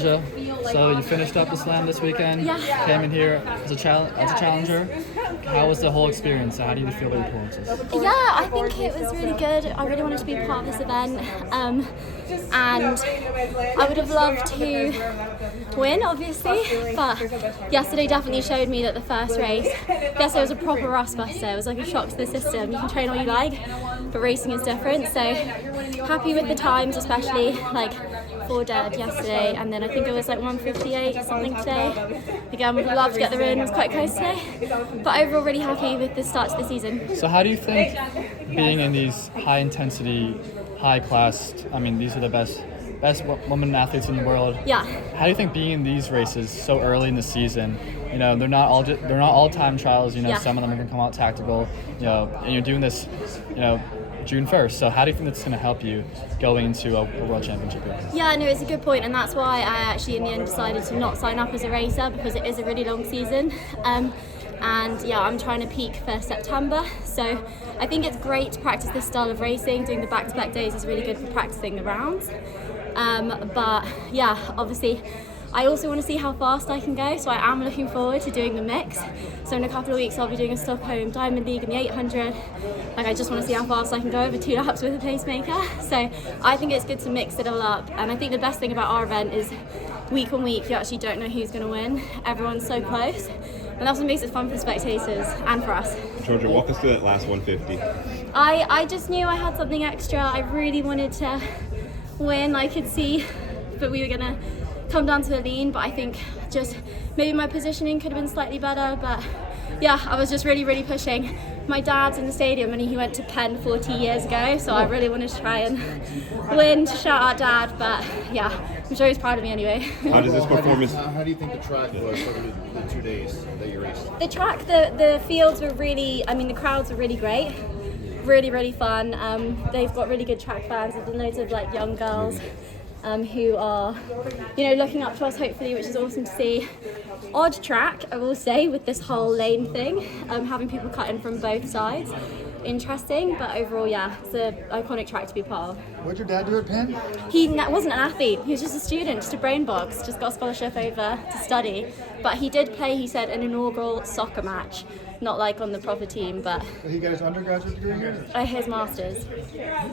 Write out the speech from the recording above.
So you finished up the slam this weekend. Yeah. Came in here as a challenger. How was the whole experience? How do you feel the performances? Yeah, I think it was really good. I really wanted to be part of this event, and I would have loved to win, obviously. But yesterday definitely showed me that the first race, yesterday was a proper rust buster. It was like a shock to the system. You can train all you like, but racing is different. So happy with the times, especially like 4 dead yesterday, and then I think it was like 1:58 something today. Again, would love to get the win. It was quite close today, but overall really happy with the start to the season. So how do you think being in these high intensity, high class, I mean these are the best women athletes in the world. Yeah. How do you think being in these races so early in the season, you know, they're not all time trials, you know, Yeah. some of them are going to come out tactical, you know, and you're doing this, you know, June 1st. So how do you think that's going to help you going into a world championship here? Yeah, no, it's a good point, and that's why I actually in the end decided to not sign up as a racer, because it is a really long season. And yeah, I'm trying to peak for September, so I think it's great to practice this style of racing. Doing the back-to-back days is really good for practicing the rounds. But yeah, obviously I also want to see how fast I can go, so I am looking forward to doing the mix. So in a couple of weeks I'll be doing a Stockholm Diamond League in the 800. Like, I just want to see how fast I can go over 2 laps with a pacemaker. So I think it's good to mix it all up, and I think the best thing about our event is week on week you actually don't know who's going to win. Everyone's so close, and that's what makes it fun for the spectators and for us. Georgia, walk us through that last 150. I just knew I had something extra. I really wanted to win. I could see that we were going to come down to a lean, but I think just maybe my positioning could have been slightly better. But yeah, I was just really pushing. My dad's in the stadium and he went to Penn 40 years ago, so I really wanted to try and win to shout out Dad. But yeah, I'm sure he's proud of me anyway. How does this performance? How do you think the track was over the 2 days that you raced? The track, the fields were really, I mean the crowds were really great. Really fun. They've got really good track fans. There's been loads of like young girls who are, you know, looking up to us hopefully, which is awesome to see. Odd track, I will say, with this whole lane thing, having people cut in from both sides. Interesting, but overall, yeah, it's an iconic track to be part of. What did your dad do at Penn? He wasn't an athlete, he was just a student, just a brain box, just got a scholarship over to study. But he did play, he said, an inaugural soccer match, not like on the proper team, but He got his undergraduate degree here? his master's.